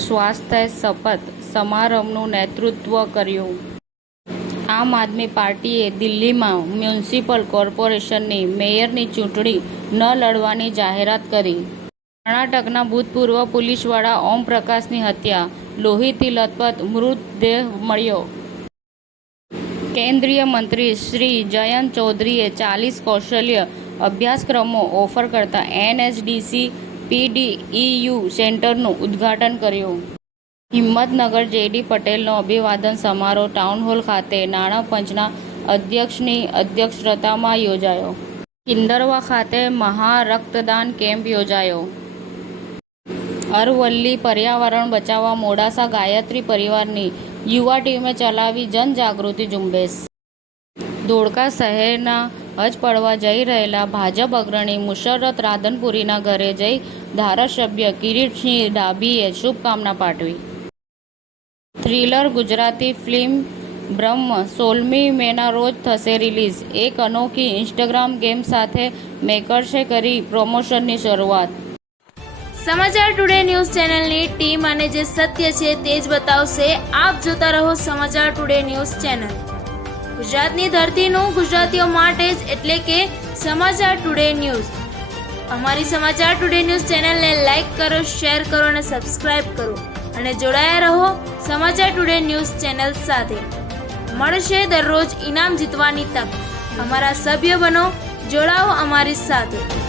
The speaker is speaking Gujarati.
સ્વાસ્થ્ય શપથ સમારંભનું નેતૃત્વ કર્યું। આમ આદમી પાર્ટીએ દિલ્હીમાં મ્યુનિસિપલ કોર્પોરેશનની મેયરની ચૂંટણી ન લડવાની જાહેરાત કરી। કર્ણાટકના ભૂતપૂર્વ પોલીસવડા ઓમ પ્રકાશની હત્યા, લોહીથી લથપથ મૃતદેહ મળ્યો। કેન્દ્રીય મંત્રી શ્રી જયંત ચૌધરીએ 40 કૌશલ્ય અભ્યાસક્રમો ઓફર કરતા NHDC PDEU સેન્ટરનું ઉદ્ઘાટન કર્યું। હિંમતનગર JD પટેલનો અભિવાદન સમારોહ ટાઉનહોલ ખાતે નાણાં પંચના અધ્યક્ષની અધ્યક્ષતામાં યોજાયો। કિંદરવા ખાતે મહારક્તદાન કેમ્પ યોજાયો। અરવલ્લી પર્યાવરણ બચાવવા મોડાસા ગાયત્રી પરિવારની યુવા ટીમે ચલાવી જનજાગૃતિ ઝુંબેશ। ધોળકા શહેરના હજ પડવા જઈ રહેલા ભાજપ અગ્રણી મુશર્રત રાધનપુરીના ઘરે જઈ ધારાસભ્ય કિરીટસિંહ ડાભીએ શુભકામના પાઠવી। થ્રિલર ગુજરાતી ફિલ્મ બ્રહ્મ 16મી મેના રોજ થશે રિલીઝ। એક અનોખી ઇન્સ્ટાગ્રામ ગેમ સાથે મેકર્સે કરી પ્રમોશનની શરૂઆત। સમાચાર ટુડે ન્યૂઝ ચેનલની ટીમ અને જે સત્ય છે તે જ બતાવશે। આપ જોતા રહો સમાચાર ટુડે ન્યૂઝ ચેનલ। ગુજરાતની ધરતીનું ગુજરાતીઓ માટે જ એટલે કે સમાચાર ટુડે ન્યૂઝ। અમારી સમાચાર ટુડે ન્યૂઝ ચેનલને લાઈક કરો, શેર કરો અને સબસ્ક્રાઇબ કરો અને જોડાયા રહો સમાચાર ટુડે ન્યૂઝ ચેનલ સાથે। મળશે દરરોજ ઇનામ જીતવાની તક। અમારા સભ્ય બનો, જોડાઓ અમારી સાથે।